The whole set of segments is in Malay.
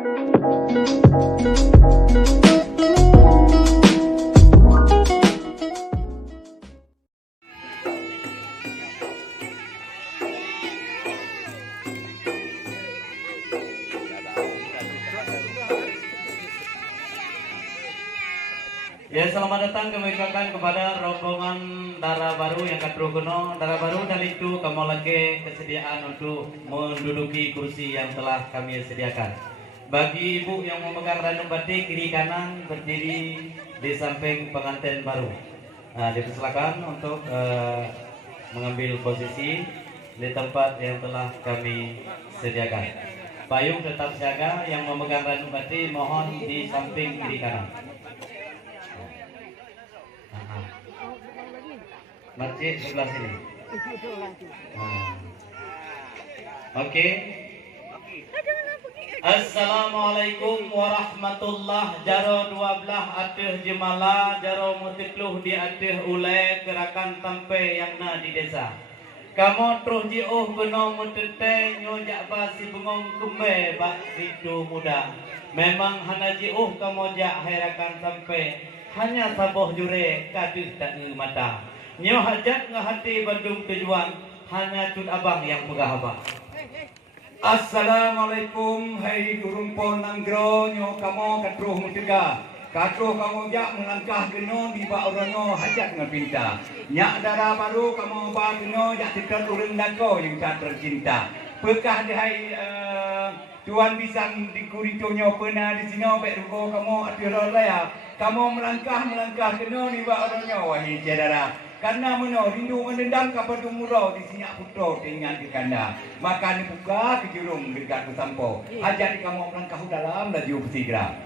Ya, selamat datang kami ucapkan kepada rombongan Dara Baru yang katru kuno. Dara Baru dan itu kamu lagi kesediaan untuk menduduki kursi yang telah kami sediakan. Bagi ibu yang memegang random batik kiri kanan berdiri di samping pengantin baru. Nah, dipersilakan untuk mengambil posisi di tempat yang telah kami sediakan. Payung tetap siaga, yang memegang random batik mohon di samping kiri kanan. Masjid sebelah sini. Oke. Assalamualaikum warahmatullah. Jaro 12 ateh jemala, jaro multipluh di ateh ulai gerakan tampe yang na di desa. Kamu terus jiuh beno mutete nyojak basi bengong kembe bak itu muda. Memang hana jiuh kamu jak herakan sampai hanya saboh jure kadih tak mata. Nyo hajat ngahati Bandung tujuan hanya cut abang yang pegah abang. Assalamualaikum hai gurumpon nanggro nyo kamu katruh mutega. Katruh kamu jak melangkah geno di bak oranyo hajat ngapinta. Nyak Dara Baru kamu bak geno jak tikat urang dako yang tak tercinta. Pekah dihai Tuan Bisan di kuritonyo pernah di sini baik ruko kamu atiran laya. Kamu melangkah geno di bak oranyo wahai saudara. Karena meno rindu menendang kepada murau di sini putra dengan di kanda. Maka dibuka ke jurung dekat bersampo. Ajak kamu melangkah dalam laju bersegera.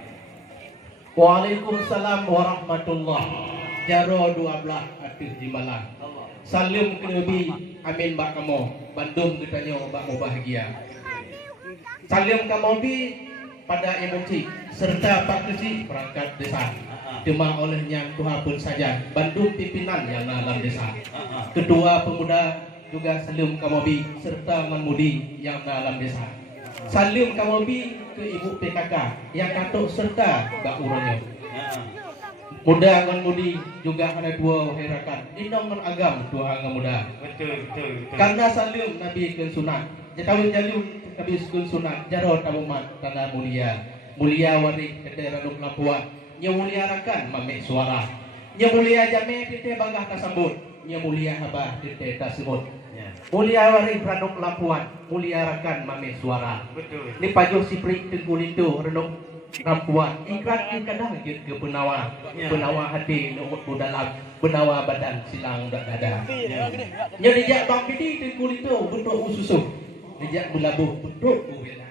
Waalaikumsalam warahmatullahi. Jaro 12 atih di Malang. Salim ke Nabi amin bak kamu. Bandung ketanyo bak mau bahagia. Salim kamu bi pada emosi serta pakrisi perangkat desa. Cuma olehnya Tuhan pun saja Bandung pimpinan yang dalam desa. Kedua pemuda juga salim kamobi serta menmudi yang dalam desa. Salim kamobi ke ibu PKK yang katuk serta bak uronyo. Muda dan mudi juga ada dua herakan. Indong menagam dua angga muda. Betul. Karena salim Nabi ke sunat. Jatawin jalum Nabi ke sunat. Jarod amumat tanah mulia. Mulia warik kete ranuk lampuan. Nya mulia rakan mamek suara. Nya mulia jame tite bangga tasambut. Nya mulia habah tite tasebut. Mulia waring ranuk lampuan. Mulia rakan mamek suara. Betul. Ni pajuh siprik tegulito renuk lampuan. Ikrat kadang ke penawa. Penawa hati nuut budalam. Penawa badan silang dak dada. Nya dijak bang pidi tegulito bentuk ususuh. Dijak belabuh bentuk ubela.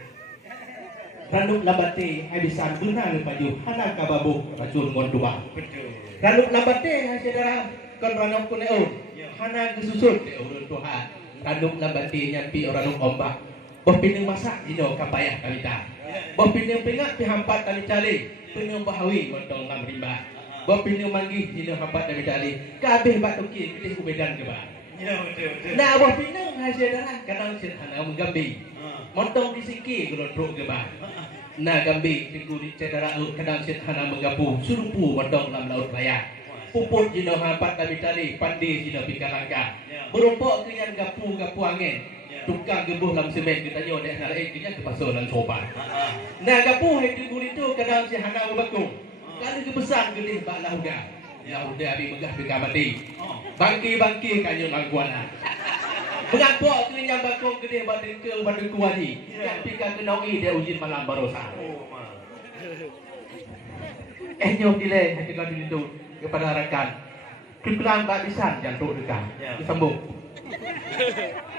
Randuk labate abisan benar paju hana kababu racun gondua. Betul. Randuk labate saudara kon ranuk kuneo hana kesusut urun Tuhan. Randuk labate nyampi ranuk ombak. Boh pining masak dino kapayah kalita. Boh pining pengak pihampat kali cali. Pining bahawi montong lam rimba. Boh pining manggih dino hampat kali cali. Kabeh batuki ketih ubedan ke ba. Ya betul. Nah boh pining saudara kadang sin hana menggambi. Montong disiki gelodruk ke ba. Nah gambi tinggu di cedera kadang sit hana menggapu surupu modong dalam laut raya. Puput jino hampat kami tali pandi jino pikalangka. Berumpuk kenyan gapu angin. Tukang gebuh lam semen kita nyo dek narai kenyan ke pasolan sopan. Nah gapu hai tinggu itu kadang si hana berbakung. Kalau kebesan gelih bak lahuda. Lahuda abi megah pikamati. Bangki kanyo langkuana. Mengapok kenyang bakong gede badeng ke badeng kuwani. Yang pika kenawi dia ujin malam barosa. Nyok dile hati kau itu kepada rekan. Kekulang tak bisa jantung dekat. Disambung.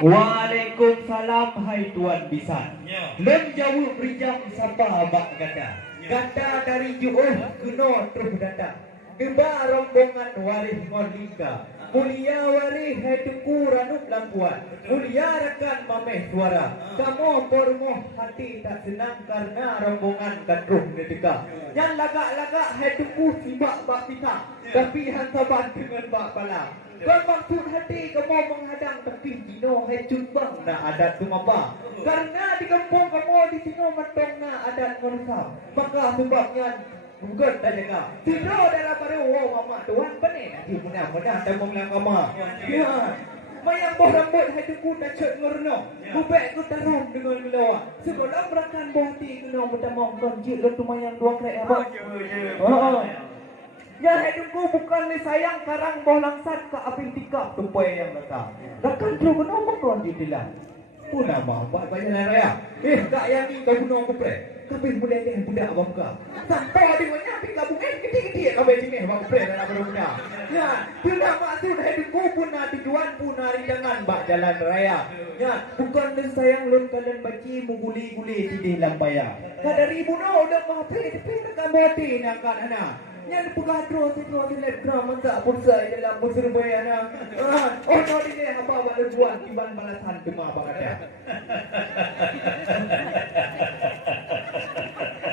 Waalaikumsalam hai Tuan Bisan. Menjauh rijam sapa abak ganda. Ganda dari juuh kuno terus datang. Keba rombongan warih ngolika. Mulia warih hai tuku ranuk lampuan. Mulia rekan mameh suara. Kamu pormoh hati tak senang karena rombongan katruh nedeka. Yang lagak-lagak hai tuku sibak bak pita. Tapi hantaban dengan bak pala. Kau maksud hati kamu menghadang tapi dino hai cumbang na adat tu apa? Karena di kampung kamu di sini matong na adat manusia. Maka sebabnya bukan dah jaga. Dino dalam baru mama tuan benih nanti mudah-mudah temu dengan mama. Ya. Mayang boh rambut hai tu dah cek ngorno. Bubek tu tarum dengan melawa. Sekolah berakan boh ti kena mudah mongkon jik lu tu mayang dua krek apa? Ya hidupku bukan ni sayang karang boh langsat ke aping tikap tupai yang datang. Rakan tu kena mongkon jik dilan. Puna bapak banyak raya. Tak yang ni kau guna aku pre. Kabin boleh dia budak abang kau. Sampai di mana api kabung gede-gede kabin sini abang pre dan abang budak. Ya, tidak maksud hidupku puna tujuan puna rindangan bak jalan raya. Ya, bukan ni sayang lun kalian baci muguli-guli di lampaya. Kadari buno udah maafin tapi nak mati nak kan anak. Yang pegadro telegram masa pulsa dalam Surabaya na. Oh no ini apa baru buat tiban balasan cuma apa kata.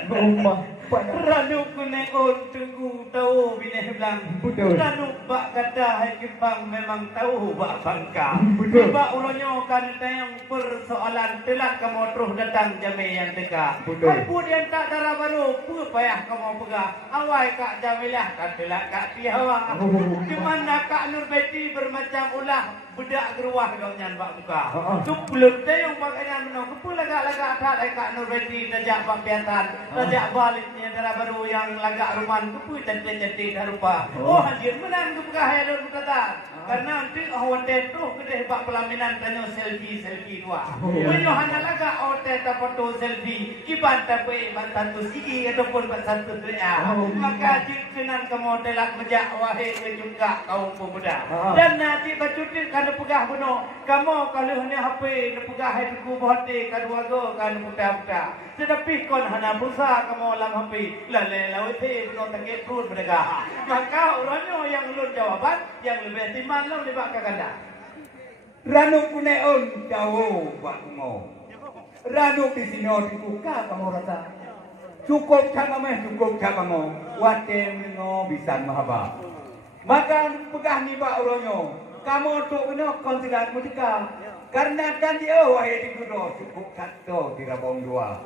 Rumah Ranuk kuneon tunggu tahu bineh belang. Betul. Ranuk bak kata hai kipang memang tahu bak bangka. Betul. Bak uronyo kan tayang persoalan telah kamu terus datang jame yang teka. Betul. Hai pun yang tak darah baru pu payah kamu pegah. Awai kak Jamilah kan telah kak Pihawa. Di mana kak Nur Beti bermacam ulah bedak geruah kau nyan bak buka. Tu belum tayang pakaian menong. Kepu lagak-lagak tak hai kak Nur Beti tajak pak piatan. Tajak baliknya darah baru yang lagak ruman kepu cantik-cantik dah rupa. Oh hadir menang ke pegah hai lor kata. Karena nanti hotel tu kedai bak pelaminan tanya selfie dua. Menyo hana lagak hotel tak foto selfie. Iban tapi ban satu sigi ataupun ban satu dia. Maka jikenan ke model lak mejak wahai juga kaum pemuda. Dan nanti bacutin kan pegah buno. Kamu kalau hanya HP pegah hai ku bote kan wago kan buta-buta. Tetapi kon hana pulsa kamu lam HP lale lawete buno takit perut mereka. Maka orangnya yang ulun jawaban yang lebih timan lo lebak kaganda. Ranuk kuneon jauh buat kamu. Ranuk di sini dibuka kamu rasa. Cukup kamu. Watem ngo bisa mahaba. Maka pegah ni bak orangnya. Kamu tu kena konsideran mutika. Karena kan dia wahai di kudo cukup satu di rabong dua.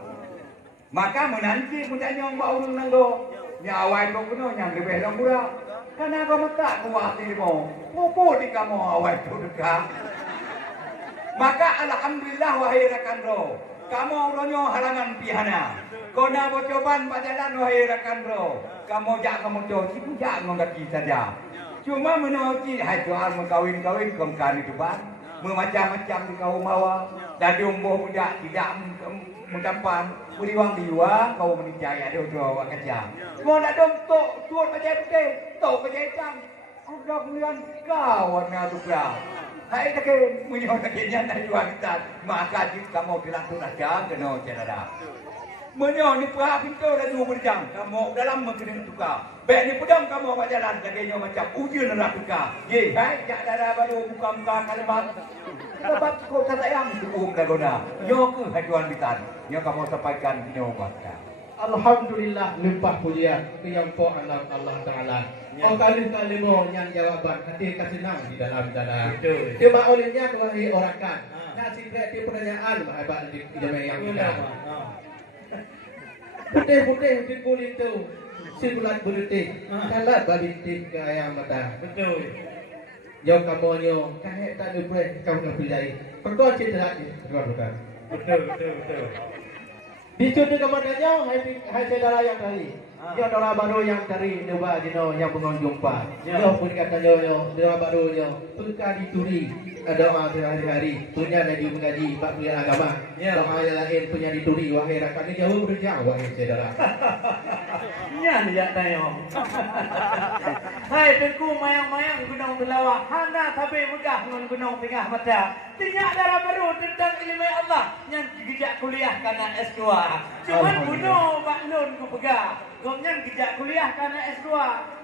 Maka menanti mudanya mbak urung nanggo. Nyawai tu kena yang lebih lembura. Karena kamu tak khawatirmu. Popo di kamu awal tu dekat. Maka alhamdulillah wahai rakan ro. Kamu orangnya halangan pihana. Kau nak bercoban jalan wahai rakan ro. Kamu jak kamu coba si jak mengaki saja. Cuma menuju hai tuan mengkawin-kawin kemkan itu ban. Memacam-macam di kau mawa. Dan umboh muda tidak mendapat beriwang diwa kau menicaya dia dua orang kerja. Mau nak dom tok tuan macam putih, tok macam hitam. Sudah bulan kawan tu pula. Hai tak ke menyo tak kenya nak jual kita. Maka jika kamu dilakukan aja kena cerada. Menyo ni pihak pintu dah 2 jam. Kamu dalam mengkena tukar. Baik ni pedang kamu awak jalan jadinya macam ujian nak tukar. Ye, hai jak darah baru buka-buka kalimat. Sebab kau tak sayang itu dah guna. Yo ke hajuan bitan. Yo kamu sampaikan nyo baca. Alhamdulillah limpah pujian yang po alam Allah Taala. Oh kali-kali mo yang jawaban hati kasenang di dalam dada. Cuma olehnya wahai orang kan. Nak secret di pertanyaan hebat di jemaah yang kita. Putih-putih di kulit tu. Si bulat berdetik. Kalat berdetik ke ayam mata. Betul. Jauh kamu nyo kahek tak lupa kau nak pilih. Perkau cerita lagi. Betul. Dicuti kepadanya hai saudara yang tadi. Dia saudara baru yang cari nyoba dino yang pengon jumpa. Dia pun kata dia saudara baru dia perkah dituri doa hari-hari punya lagi mengaji bab kuliah agama. Doa yang lain punya dituri wahai rakan jauh berjauh wahai saudara. Nya dia tanya. Hai tengku mayang-mayang gunung belawak. Hana tabe megah gunung tengah mata. Tinyak darah baru tentang ilmu Allah yang gejak kuliah karena S2. Cuman gunung Pak Nun ku pegah. Gomnyan gejak kuliah karena S2.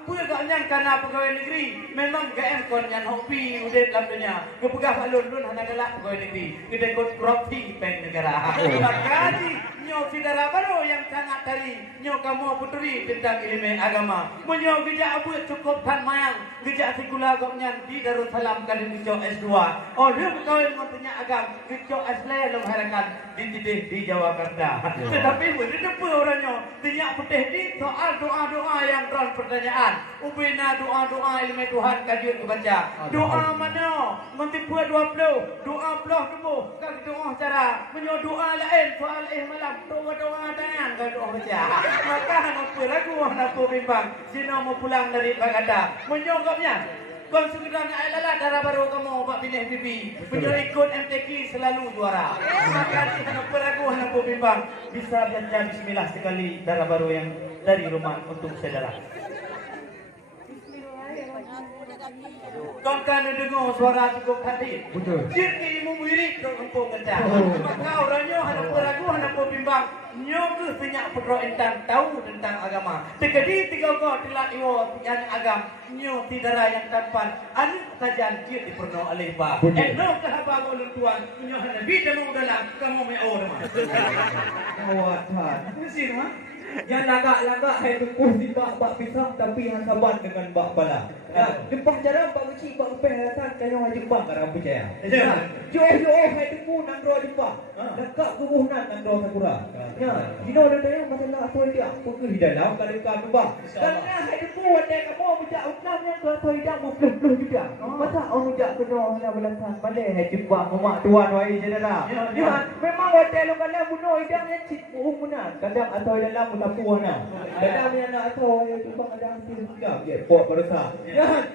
Puya gomnyan karena pegawai negeri. Memang GM kon yang hobi udah dalam dunia. pegah Pak Lun hanya adalah pegawai negeri. Kita ikut korupsi pen negara. Makanya nyo saudara baru yang sangat tadi nyo kamu puteri tentang ilmu agama. Menyo gejak abu cukup tan mayang. Gejak sekula goknya di Darussalam kadang gejok S2. Oh dia berkawin dengan agam. Gejok S3 dalam harakan di Jawakarta. Tetapi berdepa orangnya. Tinyak putih di soal doa-doa yang terang pertanyaan. Ubina doa-doa ilmu Tuhan kajian kebaca. Doa mana? Mentipu 20. Doa belah tubuh. Kan doa cara. Menyo doa lain soal malam. Doa-doa tangan kan doa baca. Maka apa ragu apa bimbang. Sino mau pulang dari Bagada. Menyogapnya. Kau segera nak adalah darah baru kamu Pak pilih bibi. Punya ikut MTQ selalu juara. Maka apa ragu apa bimbang. Bisa baca bismillah sekali darah baru yang dari rumah untuk saudara. Kau kan dengar suara cukup hati. Betul. Jadi memwirik kau empuk kerja. Maka orangnya ada peragu, ada bimbang. Nyogu banyak pedro entang tahu tentang agama. Tegadi tiga kau telah iwo yang agam. Nyo tidara yang tampan. Anu kajian dia diperno oleh ba. No kehabang ulun tuan. Nyo hanya bida mau dalam kamu me orang. Awak tak. Mesti mah. Yang lagak-lagak hai tunggu si bak pisang tapi yang sabar dengan bak bala. Dempah jarang bak kecil bak pehatan kayo hai jempang karang percaya. Jauh-jauh hai tunggu nang ro jempang. Dekat kebunan nang ro sakura. Ya, dino ada yang masalah apa dia? Pukul di dalam kalau kau bang. Karena hai tunggu ada kamu bijak utang yang kau tahu dah mufluh juga. Masa orang bijak kena nak belasan balik hai jempang mak tuan wai saudara. Ya, memang hotel kalau bunuh idang yang cik buung benar. Kadang atau dalam tapuan nah. Kadang yang nak tahu ayo cuba ada hasil juga. Ya, buat berasa.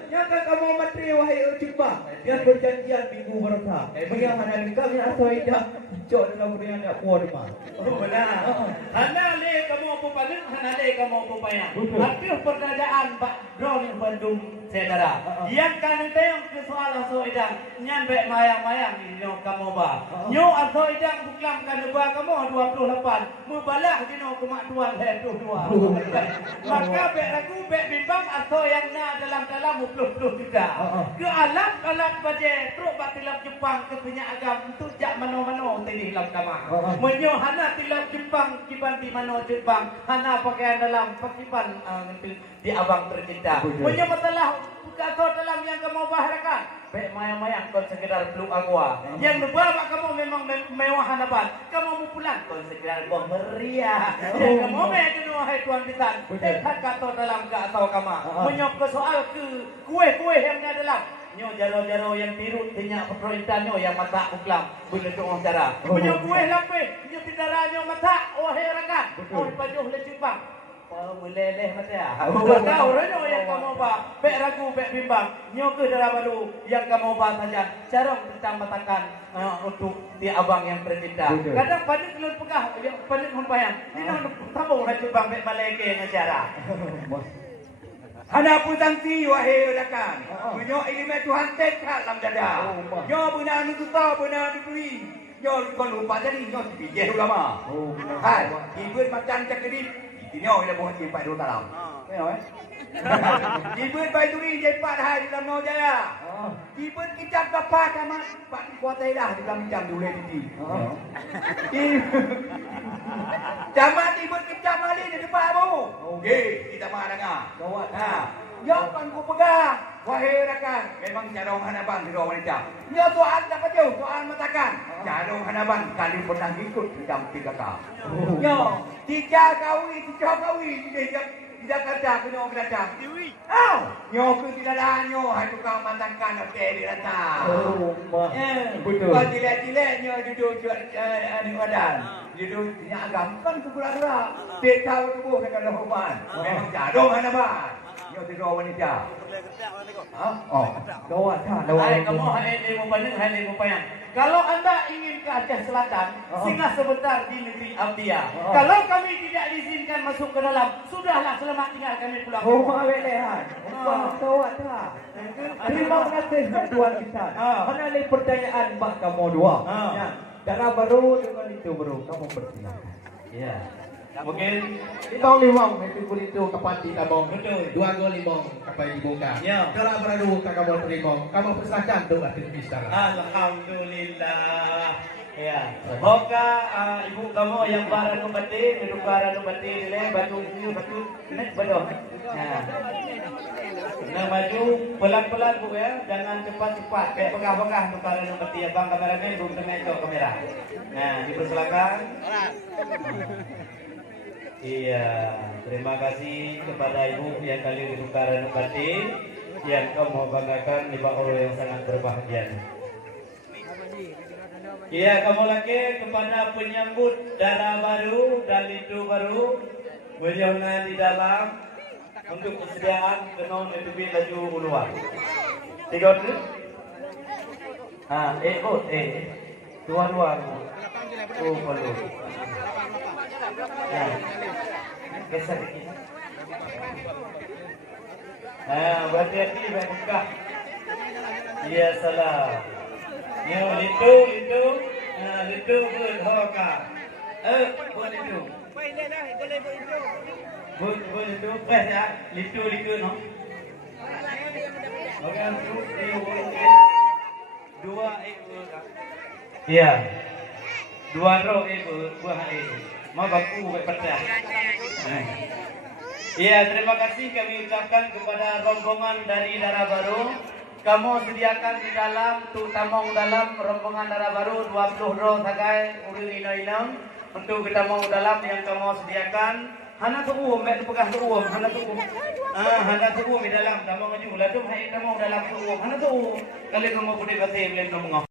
Yang kan kamu materi wahai cuba. Yang berjanjian minggu berasa. Bagi mana kami nak tahu dah cok dalam berian nak puas rumah. Oh benar. Hana le kamu apa paling, hana le kamu apa payah. Arti pertanyaan Pak Drone Bandung saudara. Yang kan tayang ke soal aso idang nyan baik mayang-mayang nyo kamu ba. Nyo aso idang buklam kan ba kamu 28. Mubalah dino kemak tuan le 22. Maka baik ragu baik bimbang aso yang na dalam-dalam 20 juga. Ke alat baje truk batilap Jepang ke punya agam untuk jak mano-mano tini lam kama. Menyo hana tilap Jepang kiban di mano Jepang. Hana pakaian dalam pakiban di abang tercinta. Menyo masalah buka kau dalam yang kamu baharakan. Baik mayang-mayang kau sekedar peluk agua. Yang beberapa kamu memang mewah hanapan. Kamu mau pulang kau sekedar buang meriah. Yang kamu mengadu hai tuan bitan. Tetap kata dalam ke atau kamu. Menyop ke soal ke kue-kue yang ada dalam. Nyo jaro-jaro yang tirut tinyak pemerintah nyo yang mata uklam bener doang cara. Punya kue lampe, nyo tidara nyo mata oh herakan. Oh pajuh le Jepang. Oh meleleh mata. Maka orangnya yang kamu ba, bek ragu bek bimbang. Nyo ke darah baru yang kamu ba saja. Carong tentang matakan untuk di abang yang tercinta. Kadang panik keluar pegah, panik membayang. Ini tamu orang Jepang bek maleke ngacara. Hana putang si wahai rakan. Menyo ilmu Tuhan tekat dalam dada. Nyo benar nu tuta benar nu beri. Nyo kon lupa jadi nyo bijih ulama. Hai, ibut macam cakedi. Nyo ila buat simpai dua dalam. Nyo ibut bai turi jepat hai di dalam jaya. Ibut kicap kapak sama pak kuatai dah di dalam jam dulu di. Jaman ibut kicap mali di depan abu. Okey, kita mana dengar. Gawat. Jawapan ku pegang. Wahai rakan, memang jarong hanaban di ruang wanita. Nyo soal dapat jauh, soal matakan. Jarong hanaban kali pernah ikut jam 3 kau. Nyo, 3 kawi, tidak kerja kena orang datang. Nyo ke tidak dah nyo, hai tukang matakan okey di datang. Betul. Kau cilet-cilet nyo duduk di badan. Duduk tinyak agam kan kura-kura. Dia tahu tubuh dengan hukuman. Memang jarong hanaban. Nyo di ruang wanita. Oh, gawat kan. Hai kamu hai lemu banding hai lemu payang. Kalau anda ingin ke Aceh Selatan, singgah sebentar di negeri Abdia. Kalau kami tidak diizinkan masuk ke dalam, sudahlah selamat tinggal kami pulang. Oh, mawelehan. Gawat tak. Terima kasih tuan kita. Mana ni pertanyaan bak kamu dua. Darah baru dengan itu baru kamu persilakan. Ya. Mungkin limong itu kulito kapati tabong. Betul. 2 gol limong kapay dibuka. Ya. Kalau beradu kakak limong, kamu persilakan tuh aktivis sekarang. Alhamdulillah. Ya. Hoka ibu kamu yang bara nu bati, nu bara nu bati le batu itu batu nek bodoh. Nah. Nah maju pelan-pelan Bu ya, jangan cepat-cepat. Kayak pegah-pegah nu bara nu bati abang kameramen belum temeco kamera. Nah, dipersilakan. Iya, terima kasih kepada Ibu yang kali ditukar Nubati yang kamu banggakan di Pak Oro yang sangat berbahagia. Iya, kamu lagi kepada penyambut darah baru dan itu baru beliau di dalam untuk kesediaan kenon itu laju uluan. 3 tu? Dua-dua. Oh, perlu. Ya. Geser dikit. Berhati-hati buka. Ya salah. Yo itu. Itu berhoka. Buat itu. Buat itu. Ya, itu no. Oke, dua Iya. 2 roh buah mau baku pecah. Iya, terima kasih kami ucapkan kepada rombongan dari Darah Baru. Kamu sediakan di dalam tu tamong dalam rombongan Darah Baru 20 roh sagai urun ino untuk kita mau dalam yang kamu sediakan. Hana tu mek pegah tu hana tu. Hana tu di dalam tamong aju ladum hai tamong dalam tu hana tu. Kali kamu boleh kasih belum ngomong.